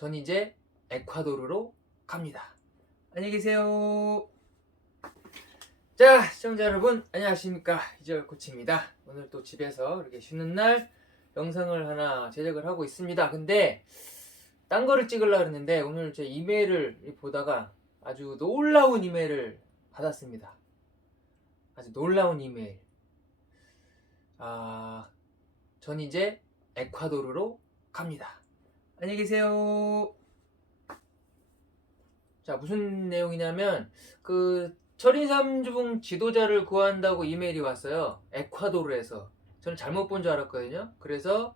전 이제 에콰도르로 갑니다. 안녕히 계세요. 자, 시청자 여러분 안녕하십니까, 이재열 코치입니다. 오늘 또 집에서 이렇게 쉬는 날 영상을 하나 제작을 하고 있습니다. 근데 딴 거를 찍으려고 했는데 오늘 제 이메일을 보다가 아주 놀라운 이메일을 받았습니다. 아주 놀라운 이메일. 전 이제 에콰도르로 갑니다. 안녕히 계세요. 자, 무슨 내용이냐면 철인삼중 지도자를 구한다고 이메일이 왔어요. 에콰도르에서. 저는 잘못 본 줄 알았거든요. 그래서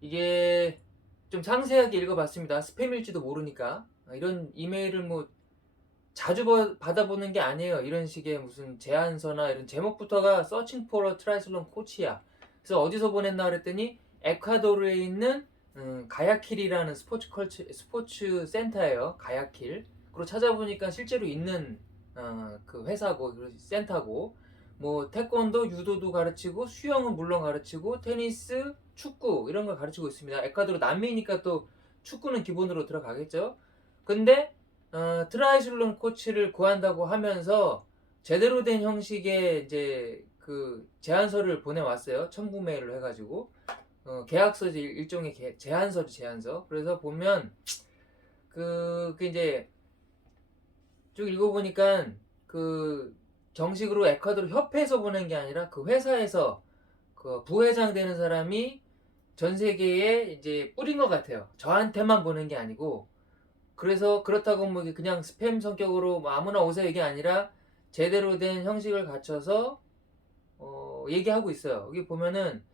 이게 좀 상세하게 읽어봤습니다. 스팸일지도 모르니까. 이런 이메일을 뭐 자주 받아보는 게 아니에요. 이런 식의 무슨 제안서나 이런 제목부터가 Searching for a Triathlon Coach야. 그래서 어디서 보냈나 그랬더니 에콰도르에 있는 가야킬이라는 스포츠 센터예요. 가야킬. 그리고 찾아보니까 실제로 있는 그 회사고 센터고, 뭐 태권도, 유도도 가르치고, 수영은 물론 가르치고, 테니스, 축구 이런 걸 가르치고 있습니다. 에콰도르 남미니까 또 축구는 기본으로 들어가겠죠. 근데 트라이슬론 코치를 구한다고 하면서 제대로 된 형식의 이제 그 제안서를 보내왔어요. 첨부 메일로 해가지고 계약서지, 일종의 제안서. 그래서 보면 그 이제 쭉 읽어보니까 그 정식으로 에콰도르 협회에서 보낸 게 아니라 그 회사에서 그 부회장 되는 사람이 전 세계에 이제 뿌린 것 같아요. 저한테만 보낸 게 아니고. 그래서 그렇다고 뭐 그냥 스팸 성격으로 뭐 아무나 오세요 이게 아니라 제대로 된 형식을 갖춰서 얘기하고 있어요. 여기 보면은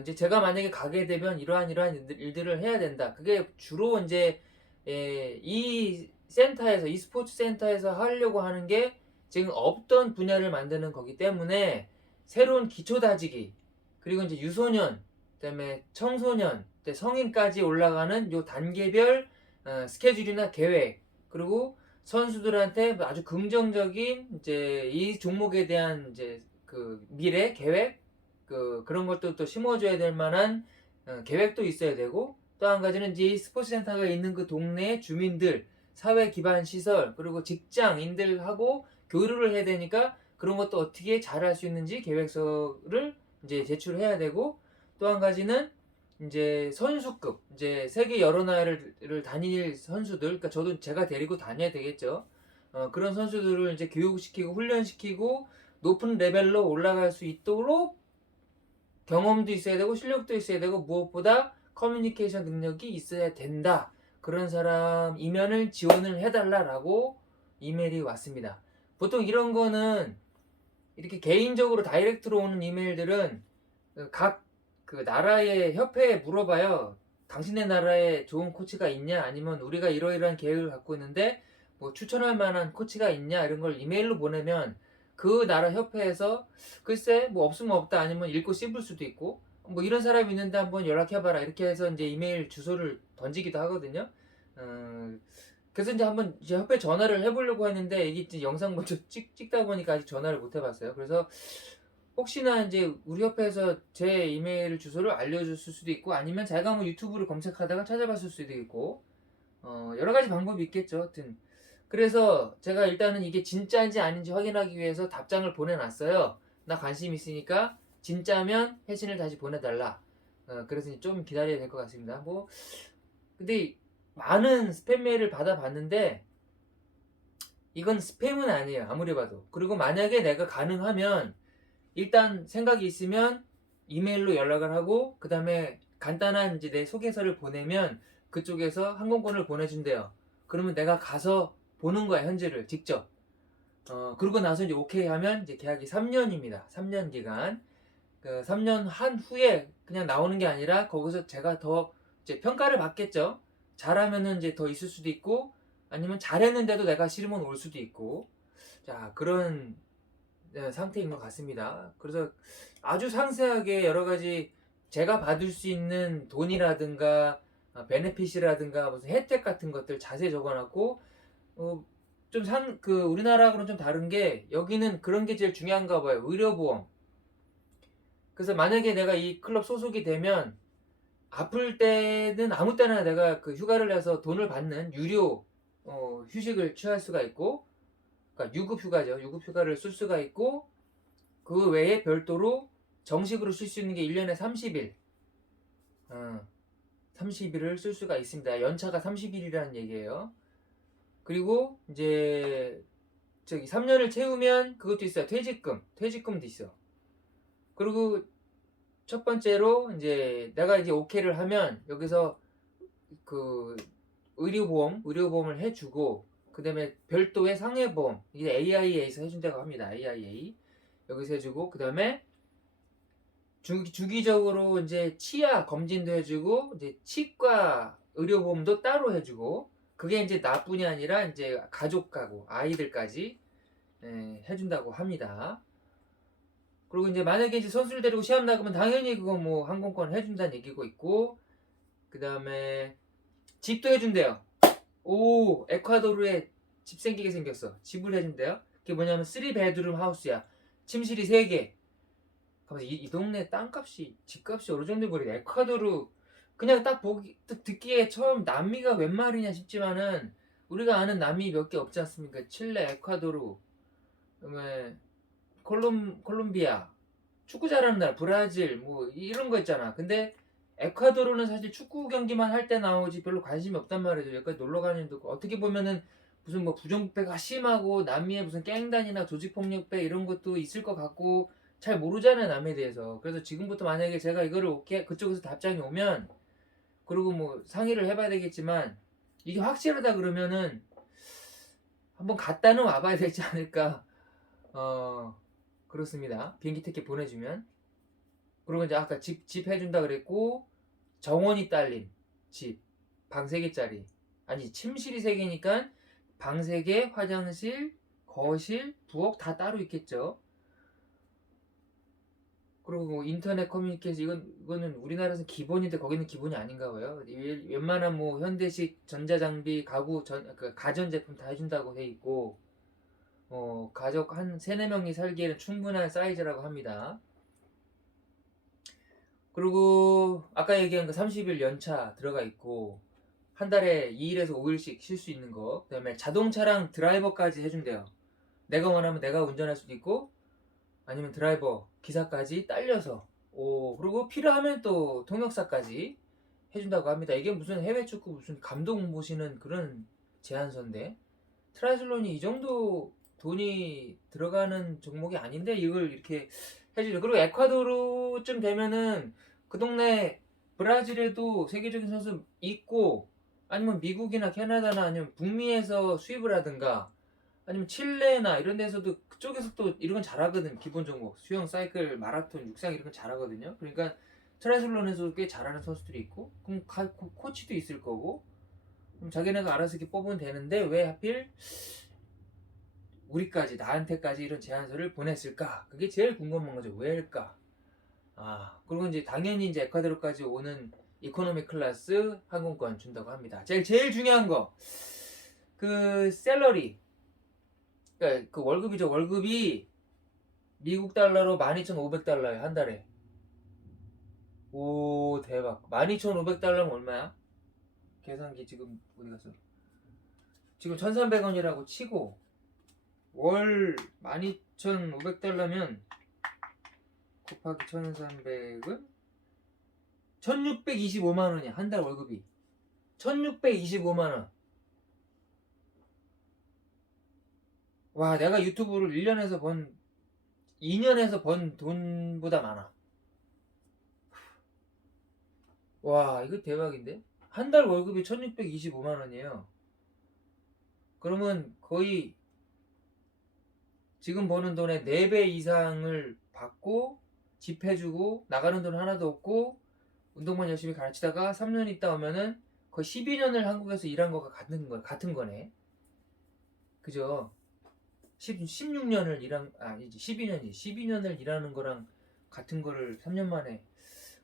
이제 제가 만약에 가게 되면 이러한 일들을 해야 된다. 그게 주로 이제 이 센터에서, 이 스포츠 센터에서 하려고 하는 게 지금 없던 분야를 만드는 거기 때문에 새로운 기초 다지기, 그리고 이제 유소년, 그다음에 청소년, 성인까지 올라가는 요 단계별 스케줄이나 계획, 그리고 선수들한테 아주 긍정적인 이제 이 종목에 대한 이제 그 미래 계획, 그런 것도 또 심어줘야 될 만한 계획도 있어야 되고, 또 한 가지는 이제 이 스포츠 센터가 있는 그 동네 주민들, 사회 기반 시설, 그리고 직장인들하고 교류를 해야 되니까 그런 것도 어떻게 잘할 수 있는지 계획서를 이제 제출해야 되고, 또 한 가지는 이제 선수급, 이제 세계 여러 나라를 다닐 선수들, 그러니까 저도 제가 데리고 다녀야 되겠죠. 그런 선수들을 이제 교육시키고 훈련시키고 높은 레벨로 올라갈 수 있도록 경험도 있어야 되고 실력도 있어야 되고 무엇보다 커뮤니케이션 능력이 있어야 된다. 그런 사람이면을 지원을 해달라라고 이메일이 왔습니다. 보통 이런 거는 이렇게 개인적으로 다이렉트로 오는 이메일들은 각 그 나라의 협회에 물어봐요. 당신네 나라에 좋은 코치가 있냐, 아니면 우리가 이러이러한 계획을 갖고 있는데 뭐 추천할 만한 코치가 있냐, 이런 걸 이메일로 보내면 그 나라 협회에서 글쎄 뭐 없으면 없다, 아니면 읽고 씹을 수도 있고, 뭐 이런 사람이 있는데 한번 연락해봐라, 이렇게 해서 이제 이메일 주소를 던지기도 하거든요. 그래서 이제 한번 이제 협회 전화를 해보려고 했는데 이게 이제 영상 먼저 찍다 보니까 아직 전화를 못 해봤어요. 그래서 혹시나 이제 우리 협회에서 제 이메일 주소를 알려줬을 수도 있고, 아니면 제가 뭐 유튜브를 검색하다가 찾아봤을 수도 있고, 여러 가지 방법이 있겠죠. 하여튼 그래서 제가 일단은 이게 진짜인지 아닌지 확인하기 위해서 답장을 보내놨어요. 나 관심 있으니까 진짜면 회신을 다시 보내달라. 그래서 이제 좀 기다려야 될 것 같습니다. 뭐 근데 많은 스팸 메일을 받아봤는데 이건 스팸은 아니에요. 아무리 봐도. 그리고 만약에 내가 가능하면 일단 생각이 있으면 이메일로 연락을 하고, 그 다음에 간단한 이제 내 소개서를 보내면 그쪽에서 항공권을 보내준대요. 그러면 내가 가서 보는 거야, 현지를 직접. 그러고 나서 이제 오케이 하면 이제 계약이 3년입니다. 3년 기간. 그 3년 한 후에 그냥 나오는 게 아니라 거기서 제가 더 이제 평가를 받겠죠. 잘하면은 이제 더 있을 수도 있고, 아니면 잘했는데도 내가 싫으면 올 수도 있고. 자, 그런 상태인 것 같습니다. 그래서 아주 상세하게 여러 가지 제가 받을 수 있는 돈이라든가 베네핏이라든가 무슨 혜택 같은 것들 자세히 적어놨고, 우리나라하고는 좀 다른 게 여기는 그런 게 제일 중요한가 봐요. 의료보험. 그래서 만약에 내가 이 클럽 소속이 되면 아플 때는 아무 때나 내가 그 휴가를 내서 돈을 받는 유료 휴식을 취할 수가 있고, 그러니까 유급 휴가죠. 유급 휴가를 쓸 수가 있고, 그 외에 별도로 정식으로 쓸 수 있는 게 1년에 30일. 30일을 쓸 수가 있습니다. 연차가 30일이라는 얘기예요. 그리고 이제 저기 3년을 채우면 그것도 있어요. 퇴직금도 있어. 그리고 첫 번째로 이제 내가 이제 오케이를 하면 여기서 그 의료보험을 해주고, 그 다음에 별도의 상해보험, 이게 AIA에서 해준다고 합니다. AIA 여기서 해주고, 그 다음에 주기적으로 이제 치아 검진도 해주고, 이제 치과 의료보험도 따로 해주고, 그게 이제 나뿐이 아니라 이제 가족하고 아이들까지 해준다고 합니다. 그리고 이제 만약에 이제 선수를 데리고 시합 나가면 당연히 그거 뭐 항공권 해준다는 얘기고 있고, 그 다음에 집도 해준대요. 오, 에콰도르에 집 생기게 생겼어. 집을 해준대요. 그게 뭐냐면 3베드룸 하우스야. 침실이 3개. 그러면서 이 동네 땅값이, 집값이 어느 정도 거리냐. 에콰도르 그냥 딱 듣기에 처음 남미가 웬 말이냐 싶지만은, 우리가 아는 남미 몇 개 없지 않습니까? 칠레, 에콰도르, 그다음에 콜롬비아, 축구 잘하는 나라, 브라질, 뭐 이런 거 있잖아. 근데 에콰도르는 사실 축구 경기만 할 때 나오지 별로 관심이 없단 말이죠. 여기까지 놀러 가는 데도 어떻게 보면은 무슨 뭐 부정부패가 심하고 남미에 무슨 갱단이나 조직폭력배 이런 것도 있을 것 같고 잘 모르잖아요, 남에 대해서. 그래서 지금부터 만약에 제가 이거를 오케이 그쪽에서 답장이 오면, 그리고 뭐 상의를 해봐야 되겠지만, 이게 확실하다 그러면은 한번 갔다는 와봐야 되지 않을까. 그렇습니다. 비행기 티켓 보내주면. 그리고 이제 아까 집 해준다 그랬고, 정원이 딸린 집, 방 3개짜리. 아니, 침실이 3개니까 방 3개, 화장실, 거실, 부엌 다 따로 있겠죠. 그리고 뭐 인터넷 커뮤니케이션, 이거는 우리나라에서 기본인데 거기는 기본이 아닌가 봐요. 웬만한 뭐 현대식 전자장비, 가전제품 다 해준다고 돼 있고, 가족 한 3-4명이 살기에는 충분한 사이즈라고 합니다. 그리고 아까 얘기한 그 30일 연차 들어가 있고, 한 달에 2일에서 5일씩 쉴 수 있는 거, 그 다음에 자동차랑 드라이버까지 해준대요. 내가 원하면 내가 운전할 수도 있고, 아니면 드라이버, 기사까지 딸려서. 그리고 필요하면 또 통역사까지 해준다고 합니다. 이게 무슨 해외 축구 무슨 감독 모시는 그런 제안서인데, 트라이슬론이 이 정도 돈이 들어가는 종목이 아닌데 이걸 이렇게 해주죠. 그리고 에콰도르쯤 되면은 그 동네 브라질에도 세계적인 선수 있고, 아니면 미국이나 캐나다나 아니면 북미에서 수입을 하든가, 아니면 칠레나 이런 데서도 그쪽에서 또 이런 건 잘하거든. 기본 종목 수영, 사이클, 마라톤, 육상 이런 건 잘하거든요. 그러니까 트라이슬론에서도 꽤 잘하는 선수들이 있고, 그럼 코치도 있을 거고, 그럼 자기네가 알아서 이렇게 뽑으면 되는데 왜 하필 우리까지, 나한테까지 이런 제안서를 보냈을까? 그게 제일 궁금한 거죠. 왜일까? 그리고 이제 당연히 이제 에콰도르까지 오는 이코노미 클래스 항공권 준다고 합니다. 제일 중요한 거, 그 셀러리, 그러니까 그 월급이죠. 월급이 미국 달러로 12,500달러예요, 한 달에. 오, 대박. 12,500달러면 얼마야? 계산기 지금 어디 갔어? 지금 1,300원이라고 치고, 월 12,500달러면 곱하기 1,300은 1,625만원이야. 한 달 월급이 1,625만원. 와, 내가 유튜브를 2년에서 번 돈보다 많아. 와, 이거 대박인데? 한 달 월급이 1,625만원이에요. 그러면 거의 지금 버는 돈의 4배 이상을 받고, 집 해주고, 나가는 돈 하나도 없고, 운동만 열심히 가르치다가 3년 있다 오면은 거의 12년을 한국에서 일한 거가 같은 거네. 그죠? 16년을 아니지, 12년을 일하는 거랑 같은 거를 3년 만에.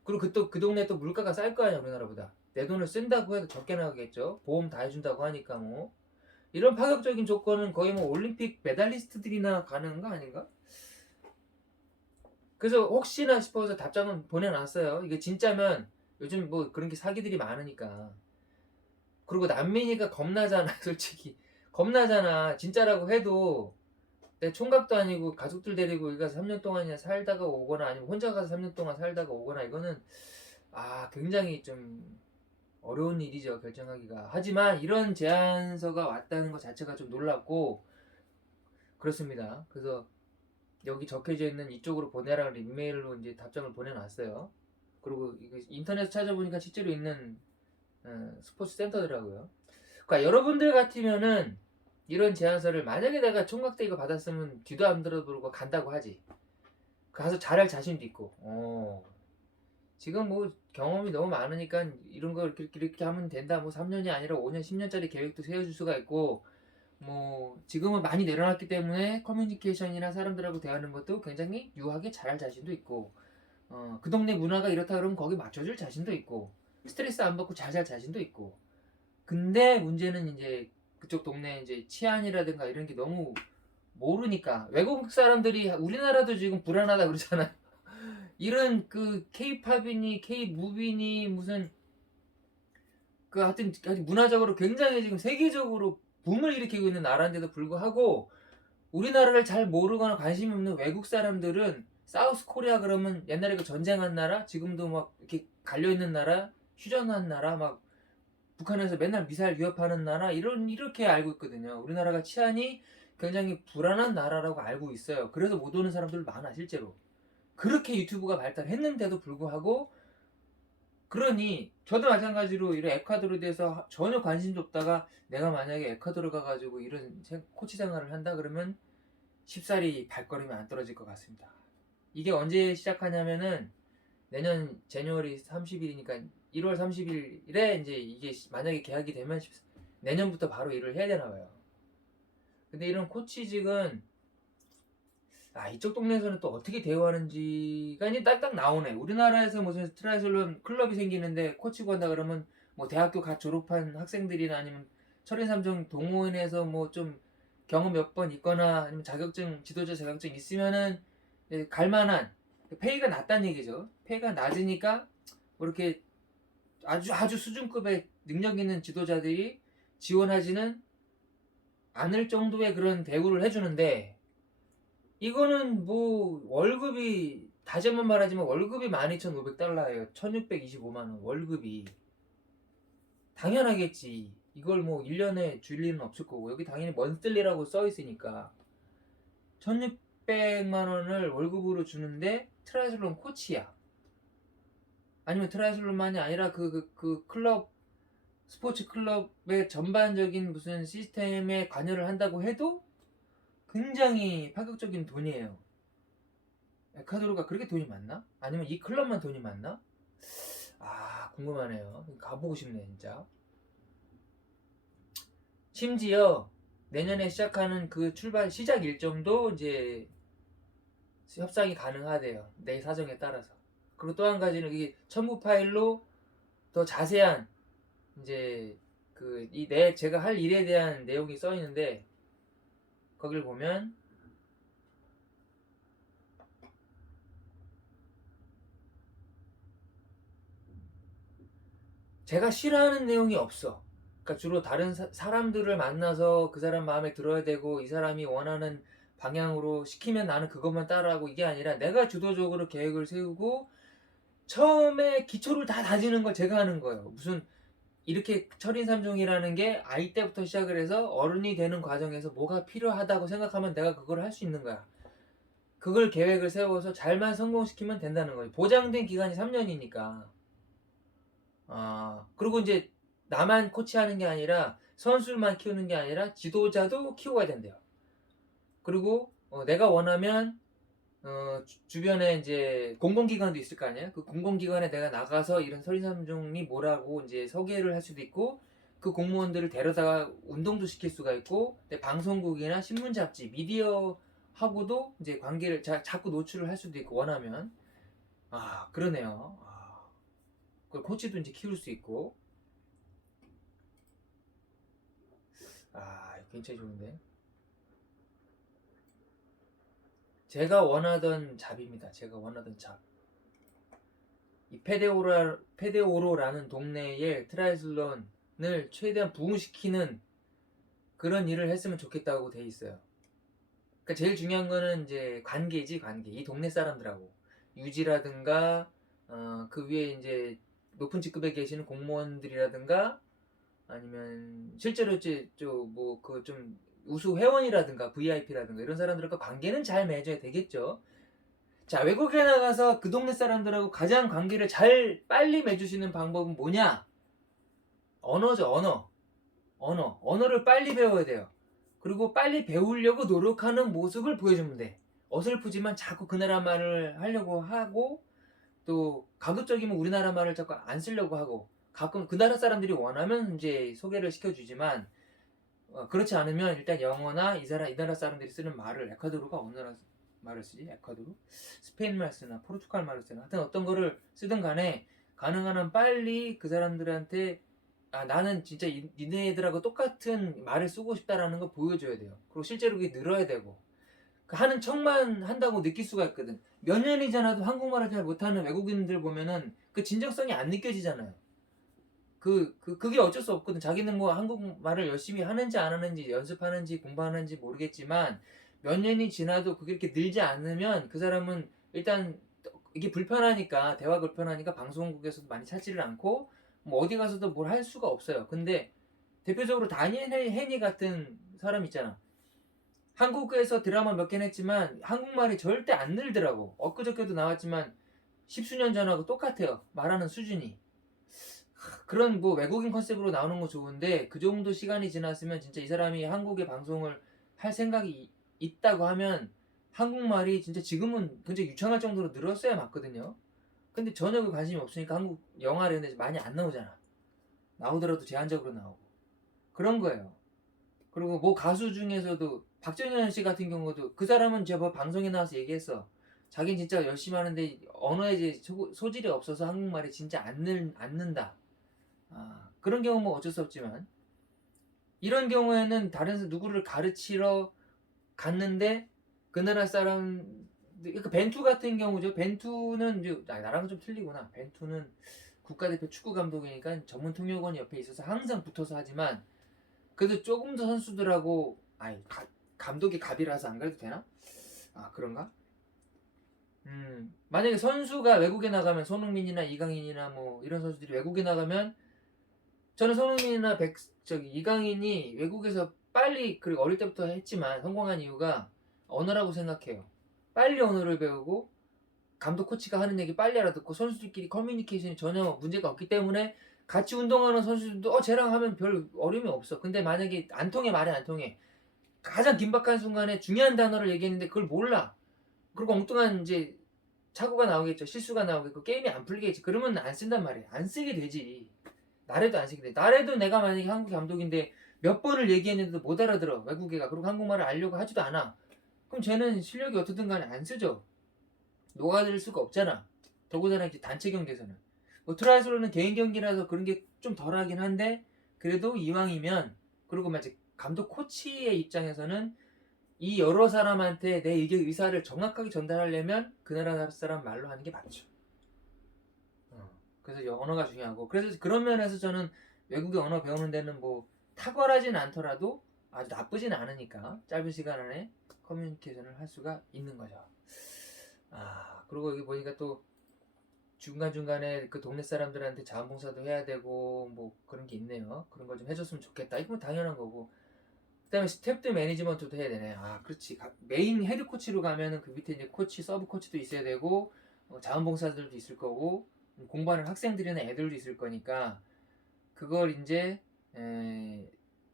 그리고 그 동네 또 물가가 쌀 거 아니야, 우리나라보다. 내 돈을 쓴다고 해도 적게 나가겠죠. 보험 다 해준다고 하니까 뭐. 이런 파격적인 조건은 거의 뭐 올림픽 메달리스트들이나 가는 거 아닌가? 그래서 혹시나 싶어서 답장은 보내놨어요. 이게 진짜면 요즘 뭐 그런 게 사기들이 많으니까. 그리고 난민이가 겁나잖아. 솔직히 겁나잖아. 진짜라고 해도 내 총각도 아니고 가족들 데리고 여기 가서 3년 동안이나 살다가 오거나 아니면 혼자 가서 3년 동안 살다가 오거나 이거는 굉장히 좀 어려운 일이죠, 결정하기가. 하지만 이런 제안서가 왔다는 것 자체가 좀 놀랍고 그렇습니다. 그래서 여기 적혀져 있는 이쪽으로 보내라는 이메일로 이제 답장을 보내놨어요. 그리고 이거 인터넷 찾아보니까 실제로 있는 스포츠 센터더라고요. 그러니까 여러분들 같으면은 이런 제안서를 만약에 내가 총각대 이거 받았으면 뒤도 안 들어보고 간다고 하지. 가서 잘할 자신도 있고. 지금 뭐 경험이 너무 많으니까 이런 거 이렇게 하면 된다. 뭐 3년이 아니라 5년, 10년짜리 계획도 세워줄 수가 있고, 뭐 지금은 많이 내려놨기 때문에 커뮤니케이션이나 사람들하고 대하는 것도 굉장히 유하게 잘할 자신도 있고, 그 동네 문화가 이렇다 그러면 거기 맞춰줄 자신도 있고, 스트레스 안 받고 잘 살 자신도 있고. 근데 문제는 이제 그쪽 동네 이제 치안이라든가 이런 게 너무 모르니까 외국 사람들이 우리나라도 지금 불안하다 그러잖아요. 이런 그 K-팝이니 K-무비니 무슨 그 하여튼 문화적으로 굉장히 지금 세계적으로 붐을 일으키고 있는 나라인데도 불구하고 우리나라를 잘 모르거나 관심이 없는 외국 사람들은 사우스 코리아 그러면 옛날에 그 전쟁한 나라 지금도 막 이렇게 갈려있는 나라 휴전한 나라 막 북한에서 맨날 미사일 위협하는 나라 이렇게 알고 있거든요. 우리나라가 치안이 굉장히 불안한 나라라고 알고 있어요. 그래서 못 오는 사람들 많아 실제로. 그렇게 유튜브가 발달했는데도 불구하고 그러니 저도 마찬가지로 이런 에콰도르에 대해서 전혀 관심도 없다가 내가 만약에 에콰도르 가가지고 이런 코치 생활을 한다 그러면 쉽사리 발걸음이 안 떨어질 것 같습니다. 이게 언제 시작하냐면은 내년 제뉴얼이 30일이니까 1월 30일에 이제 이게 만약에 계약이 되면 내년부터 바로 일을 해야 되나 봐요. 근데 이런 코치직은 이쪽 동네에서는 또 어떻게 대우하는지가 이제 딱딱 나오네. 우리나라에서 무슨 트라이슬론 클럽이 생기는데 코치 구한다 그러면 뭐 대학교 갓 졸업한 학생들이나 아니면 철인삼종 동호인에서 뭐 좀 경험 몇 번 있거나 아니면 자격증 지도자 자격증 있으면은 갈만한 페이가 낮다는 얘기죠. 페이가 낮으니까 뭐 이렇게 아주 수준급의 능력 있는 지도자들이 지원하지는 않을 정도의 그런 대우를 해주는데 이거는 뭐 월급이 다시 한번 말하지만 월급이 12,500달러예요. 1,625만원 월급이. 당연하겠지. 이걸 뭐 1년에 줄 일은 없을 거고 여기 당연히 먼슬리라고 써 있으니까 1,600만원을 월급으로 주는데 트라이슬론 코치야. 아니면 트라이슬론만이 아니라 그 클럽 스포츠 클럽의 전반적인 무슨 시스템에 관여를 한다고 해도 굉장히 파격적인 돈이에요. 에콰도르가 그렇게 돈이 많나? 아니면 이 클럽만 돈이 많나? 궁금하네요. 가보고 싶네 진짜. 심지어 내년에 시작하는 그 출발 시작 일정도 이제 협상이 가능하대요. 내 사정에 따라서. 그리고 또 한 가지는 이게 첨부 파일로 더 자세한 이제 제가 할 일에 대한 내용이 써 있는데 거기를 보면 제가 싫어하는 내용이 없어. 그러니까 주로 다른 사람들을 만나서 그 사람 마음에 들어야 되고 이 사람이 원하는 방향으로 시키면 나는 그것만 따라하고 이게 아니라 내가 주도적으로 계획을 세우고 처음에 기초를 다 다지는 걸 제가 하는 거예요. 무슨 이렇게 철인삼종이라는 게 아이 때부터 시작을 해서 어른이 되는 과정에서 뭐가 필요하다고 생각하면 내가 그걸 할 수 있는 거야. 그걸 계획을 세워서 잘만 성공시키면 된다는 거예요. 보장된 기간이 3년이니까. 그리고 이제 나만 코치하는 게 아니라 선수만 키우는 게 아니라 지도자도 키우고 가야 된대요. 그리고 내가 원하면 주변에 이제 공공기관도 있을 거 아니에요? 그 공공기관에 내가 나가서 이런 서리삼종이 뭐라고 이제 소개를 할 수도 있고 그 공무원들을 데려다가 운동도 시킬 수가 있고 방송국이나 신문 잡지 미디어하고도 이제 관계를 자꾸 노출을 할 수도 있고 원하면 그러네요. 그 코치도 이제 키울 수 있고 굉장히 좋은데 제가 원하던 잡입니다. 제가 원하던 잡. 이 페데오로라는 동네에 트라이슬론을 최대한 부흥시키는 그런 일을 했으면 좋겠다고 돼 있어요. 그러니까 제일 중요한 거는 이제 관계지, 관계. 이 동네 사람들하고 유지라든가 그 위에 이제 높은 직급에 계시는 공무원들이라든가 아니면 실제로 이제 뭐 그 좀 우수 회원이라든가 VIP라든가 이런 사람들과 관계는 잘 맺어야 되겠죠. 자, 외국에 나가서 그 동네 사람들하고 가장 관계를 잘 빨리 맺을 수 있는 방법은 뭐냐? 언어죠, 언어를 빨리 배워야 돼요. 그리고 빨리 배우려고 노력하는 모습을 보여주면 돼. 어설프지만 자꾸 그 나라 말을 하려고 하고, 또 가급적이면 우리나라 말을 자꾸 안 쓰려고 하고, 가끔 그 나라 사람들이 원하면 이제 소개를 시켜주지만, 그렇지 않으면 일단 영어나 이 나라 사람들이 쓰는 말을, 에콰도르가 어느 나라 말을 쓰지? 에콰도르? 스페인 말 쓰나 포르투갈 말을 쓰나 하여튼 어떤 거를 쓰든 간에 가능한 한 빨리 그 사람들한테 나는 진짜 니네들하고 똑같은 말을 쓰고 싶다라는 걸 보여줘야 돼요. 그리고 실제로 그게 늘어야 되고 그 하는 척만 한다고 느낄 수가 있거든. 몇 년이 지나도 한국말을 잘 못하는 외국인들 보면은 그 진정성이 안 느껴지잖아요. 그게 어쩔 수 없거든. 자기는 뭐 한국말을 열심히 하는지 안 하는지 연습하는지 공부하는지 모르겠지만 몇 년이 지나도 그게 이렇게 늘지 않으면 그 사람은 일단 이게 불편하니까 대화가 불편하니까 방송국에서도 많이 찾지를 않고 뭐 어디 가서도 뭘 할 수가 없어요. 근데 대표적으로 다니엘 헤니 같은 사람 있잖아. 한국에서 드라마 몇 개 했지만 한국말이 절대 안 늘더라고. 엊그저께도 나왔지만 십수년 전하고 똑같아요. 말하는 수준이. 그런 뭐 외국인 컨셉으로 나오는 거 좋은데 그 정도 시간이 지났으면 진짜 이 사람이 한국의 방송을 할 생각이 있다고 하면 한국말이 진짜 지금은 굉장히 유창할 정도로 늘었어야 맞거든요. 근데 전혀 그 관심이 없으니까 한국 영화를 근데 많이 안 나오잖아. 나오더라도 제한적으로 나오고 그런 거예요. 그리고 뭐 가수 중에서도 박정현 씨 같은 경우도 그 사람은 제가 방송에 나와서 얘기했어. 자기는 진짜 열심히 하는데 언어에 이제 소질이 없어서 한국말이 진짜 안 는다. 그런 경우 뭐 어쩔 수 없지만 이런 경우에는 다른 누구를 가르치러 갔는데 그 나라 사람 그 벤투 같은 경우죠. 벤투는 이제 나랑은 좀 틀리구나. 벤투는 국가대표 축구 감독이니까 전문 통역원이 옆에 있어서 항상 붙어서 하지만 그래도 조금 더 선수들하고 감독이 갑이라서 안 그래도 되나? 그런가? 만약에 선수가 외국에 나가면 손흥민이나 이강인이나 뭐 이런 선수들이 외국에 나가면 저는 손흥민이나 이강인이 외국에서 빨리 그리고 어릴 때부터 했지만 성공한 이유가 언어라고 생각해요. 빨리 언어를 배우고 감독 코치가 하는 얘기 빨리 알아듣고 선수들끼리 커뮤니케이션이 전혀 문제가 없기 때문에 같이 운동하는 선수들도 쟤랑 하면 별 어려움이 없어. 근데 만약에 안 통해 말이 안 통해 가장 긴박한 순간에 중요한 단어를 얘기했는데 그걸 몰라. 그리고 엉뚱한 이제 착오가 나오겠죠. 실수가 나오겠고 게임이 안 풀리겠지. 그러면 안 쓴단 말이야. 안 쓰게 되지. 나래도 안 쓰게 돼. 나래도 내가 만약에 한국 감독인데 몇 번을 얘기했는데도 못 알아들어. 외국애가. 그리고 한국말을 알려고 하지도 않아. 그럼 쟤는 실력이 어떻든 간에 안 쓰죠. 녹아들 수가 없잖아. 더군다나 이제 단체 경기에서는. 뭐 트라이슬로는 개인 경기라서 그런 게 좀 덜하긴 한데 그래도 이왕이면 그리고 이제 감독 코치의 입장에서는 이 여러 사람한테 내 의사를 정확하게 전달하려면 그 나라 사람 말로 하는 게 맞죠. 그래서 언어가 중요하고 그래서 그런 면에서 저는 외국의 언어 배우는 데는 뭐 탁월하진 않더라도 아주 나쁘진 않으니까 짧은 시간 안에 커뮤니케이션을 할 수가 있는 거죠. 그리고 여기 보니까 또 중간중간에 그 동네 사람들한테 자원봉사도 해야 되고 뭐 그런 게 있네요. 그런 걸 좀 해줬으면 좋겠다. 이건 당연한 거고. 그 다음에 스텝들 매니지먼트도 해야 되네. 그렇지. 메인 헤드 코치로 가면은 그 밑에 이제 코치, 서브 코치도 있어야 되고 자원봉사들도 있을 거고 공부하는 학생들이나 애들도 있을 거니까 그걸 이제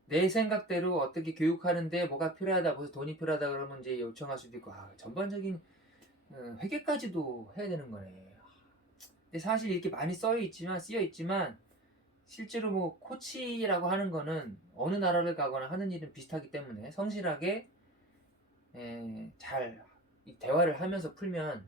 내 생각대로 어떻게 교육하는데 뭐가 필요하다, 무슨 돈이 필요하다 그러면 이제 요청할 수도 있고 전반적인 회계까지도 해야 되는 거네. 근데 사실 이렇게 많이 쓰여 있지만 실제로 뭐 코치라고 하는 거는 어느 나라를 가거나 하는 일은 비슷하기 때문에 성실하게 잘 대화를 하면서 풀면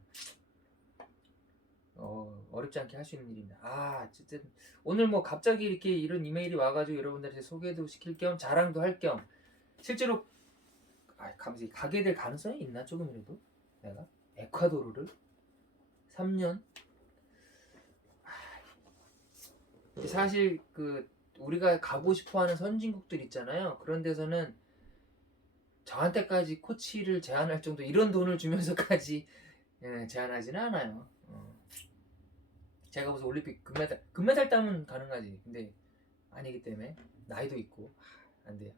어렵지 않게 할 수 있는 일입니다. 어쨌든 오늘 뭐 갑자기 이렇게 이런 이메일이 와가지고 여러분들한테 소개도 시킬 겸 자랑도 할 겸 실제로 가게 될 가능성이 있나 조금이라도 내가 에콰도르를 3년 사실 그 우리가 가고 싶어하는 선진국들 있잖아요. 그런 데서는 저한테까지 코치를 제안할 정도 이런 돈을 주면서까지 제안하지는 않아요. 제가 무슨 올림픽 금메달 따면 가능하지. 근데 아니기 때문에 나이도 있고 안 돼요.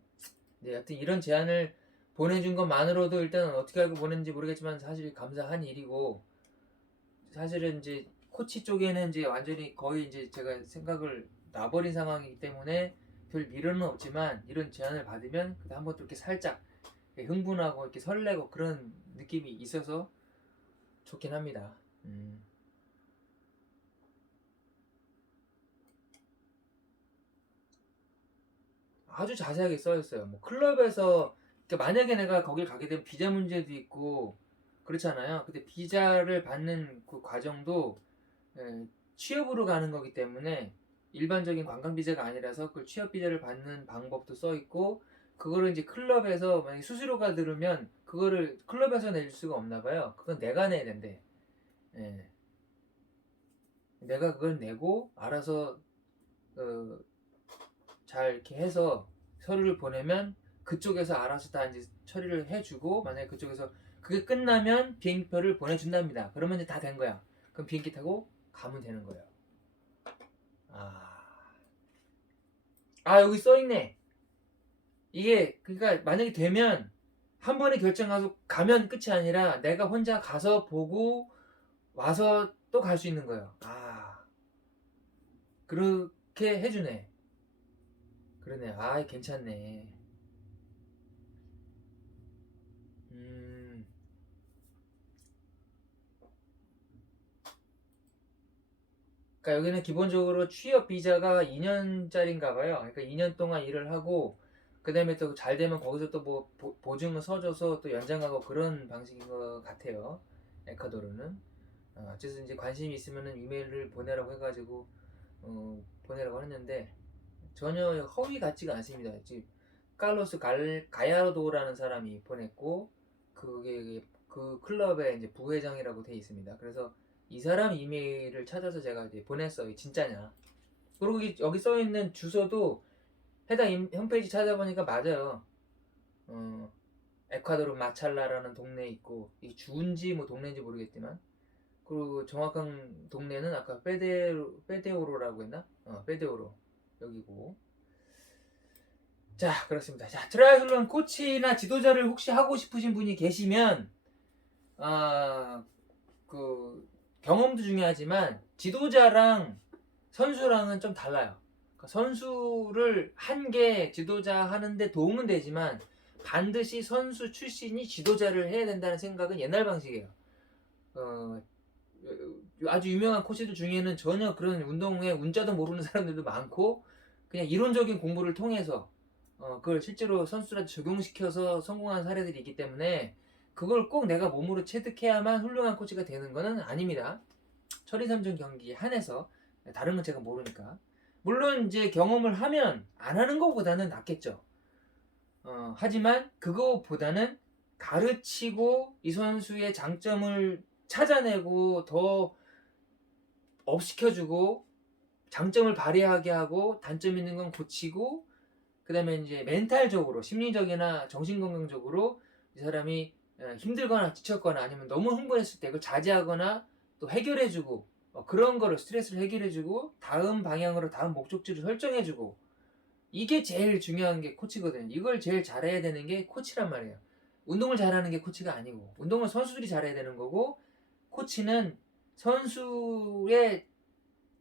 네, 여튼 이런 제안을 보내준 것만으로도 일단 어떻게 알고 보냈는지 모르겠지만 사실 감사한 일이고, 사실은 이제 코치 쪽에는 이제 완전히 거의 이제 제가 생각을 놔버린 상황이기 때문에 별 미련은 없지만 이런 제안을 받으면 그때 한번 또 이렇게 살짝 흥분하고 이렇게 설레고 그런 느낌이 있어서 좋긴 합니다. 아주 자세하게 써 있어요. 뭐 클럽에서, 그러니까 만약에 내가 거길 가게 되면 비자 문제도 있고 그렇잖아요. 근데 비자를 받는 그 과정도 취업으로 가는 거기 때문에 일반적인 관광 비자가 아니라서 그걸 취업 비자를 받는 방법도 써 있고, 그거를 이제 클럽에서 만약에 수수료가 들으면 그거를 클럽에서 낼 수가 없나 봐요. 그건 내가 내야 된대. 예. 내가 그걸 내고 알아서 어, 잘 이렇게 해서 서류를 보내면 그쪽에서 알아서 다 이제 처리를 해주고, 만약에 그쪽에서 그게 끝나면 비행기표를 보내준답니다. 그러면 이제 다 된 거야. 그럼 비행기 타고 가면 되는 거예요. 아, 여기 써 있네. 이게 그러니까 만약에 되면 한 번에 결정하고 가면 끝이 아니라 내가 혼자 가서 보고 와서 또 갈 수 있는 거예요. 그렇게 해주네. 그러네. 괜찮네. 음. 그러니까 여기는 기본적으로 취업 비자가 2년짜리인가 봐요. 그러니까 2년 동안 일을 하고 그다음에 또 잘 되면 거기서 또 뭐 보증을 서줘서 또 연장하고 그런 방식인 것 같아요. 에콰도르는. 어째서 이제 관심이 있으면은 이메일을 보내라고 해가지고 보내라고 했는데 전혀 허위 같지가 않습니다. 지금 칼로스 가야로도라는 사람이 보냈고, 그게 그 클럽의 이제 부회장이라고 돼 있습니다. 그래서 이 사람 이메일을 찾아서 제가 이제 보냈어요. 진짜냐? 그리고 여기 써 있는 주소도 해당 홈페이지 찾아보니까 맞아요. 어, 에콰도르 마찰라라는 동네에 있고, 이 주인지 뭐 동네인지 모르겠지만, 그리고 정확한 동네는 아까 페데오로라고 했나? 페데오로 여기고. 자, 그렇습니다. 자, 트라이슬론 코치나 지도자를 혹시 하고 싶으신 분이 계시면, 아, 그, 경험도 중요하지만, 지도자랑 선수랑은 좀 달라요. 그러니까 선수를 한 게 지도자 하는데 도움은 되지만, 반드시 선수 출신이 지도자를 해야 된다는 생각은 옛날 방식이에요. 어, 아주 유명한 코치들 중에는 전혀 그런 운동의 운자도 모르는 사람들도 많고, 그냥 이론적인 공부를 통해서 그걸 실제로 선수들한테 적용시켜서 성공한 사례들이 있기 때문에 그걸 꼭 내가 몸으로 체득해야만 훌륭한 코치가 되는 것은 아닙니다. 철인삼전 경기에 한해서. 다른 건 제가 모르니까. 물론 이제 경험을 하면 안 하는 것보다는 낫겠죠. 하지만 그거보다는 가르치고 이 선수의 장점을 찾아내고 더 업시켜주고 장점을 발휘하게 하고 단점 있는 건 고치고, 그 다음에 이제 멘탈적으로 심리적이나 정신건강적으로 이 사람이 힘들거나 지쳤거나 아니면 너무 흥분했을 때 그걸 자제하거나 또 해결해주고, 그런 거를 스트레스를 해결해주고 다음 방향으로 다음 목적지를 설정해주고, 이게 제일 중요한 게 코치거든요. 이걸 제일 잘해야 되는 게 코치란 말이에요. 운동을 잘하는 게 코치가 아니고, 운동은 선수들이 잘해야 되는 거고, 코치는 선수의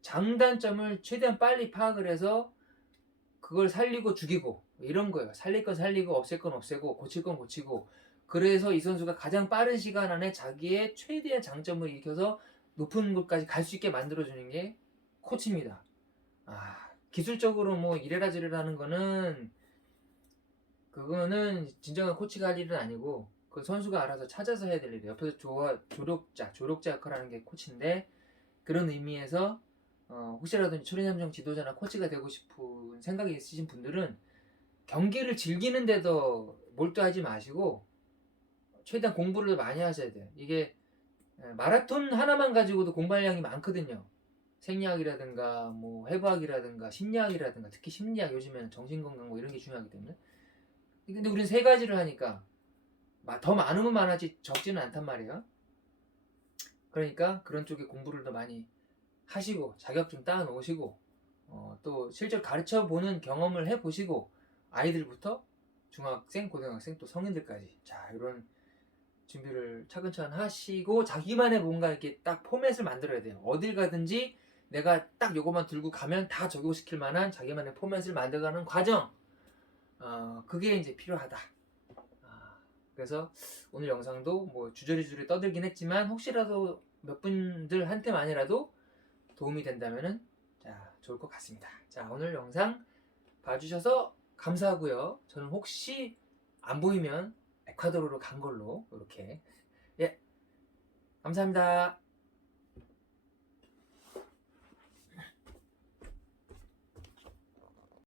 장단점을 최대한 빨리 파악을 해서 그걸 살리고 죽이고 이런 거예요. 살릴 건 살리고 없앨 건 없애고 고칠 건 고치고, 그래서 이 선수가 가장 빠른 시간 안에 자기의 최대한 장점을 익혀서 높은 곳까지 갈 수 있게 만들어주는 게 코치입니다. 기술적으로 뭐 이래라 저래라 하는 거는 그거는 진정한 코치가 할 일은 아니고 그 선수가 알아서 찾아서 해야 될 일이에요. 옆에서 조력자 역할을 하는 게 코치인데, 그런 의미에서 혹시라도 초리삼종 지도자나 코치가 되고 싶은 생각이 있으신 분들은 경기를 즐기는데도 몰두하지 마시고 최대한 공부를 많이 하셔야 돼요. 이게 마라톤 하나만 가지고도 공부할 양이 많거든요. 생리학이라든가 뭐 해부학이라든가 심리학이라든가, 특히 심리학, 요즘에는 정신건강 뭐 이런 게 중요하기 때문에. 근데 우리는 세 가지를 하니까 더 많으면 많아지 적지는 않단 말이에요. 그러니까 그런 쪽에 공부를 더 많이 하시고 자격증 따 놓으시고, 또 실제로 가르쳐 보는 경험을 해 보시고, 아이들부터 중학생, 고등학생, 또 성인들까지, 자, 이런 준비를 차근차근 하시고 자기만의 뭔가 이렇게 딱 포맷을 만들어야 돼요. 어딜 가든지 내가 딱 요것만 들고 가면 다 적용시킬 만한 자기만의 포맷을 만들어가는 과정, 그게 이제 필요하다. 그래서 오늘 영상도 뭐 주저리주저리 떠들긴 했지만, 혹시라도 몇 분들한테만이라도 도움이 된다면은 자, 좋을 것 같습니다. 자, 오늘 영상 봐주셔서 감사하고요. 저는 혹시 안 보이면 에콰도르로 간 걸로 이렇게. 예, 감사합니다.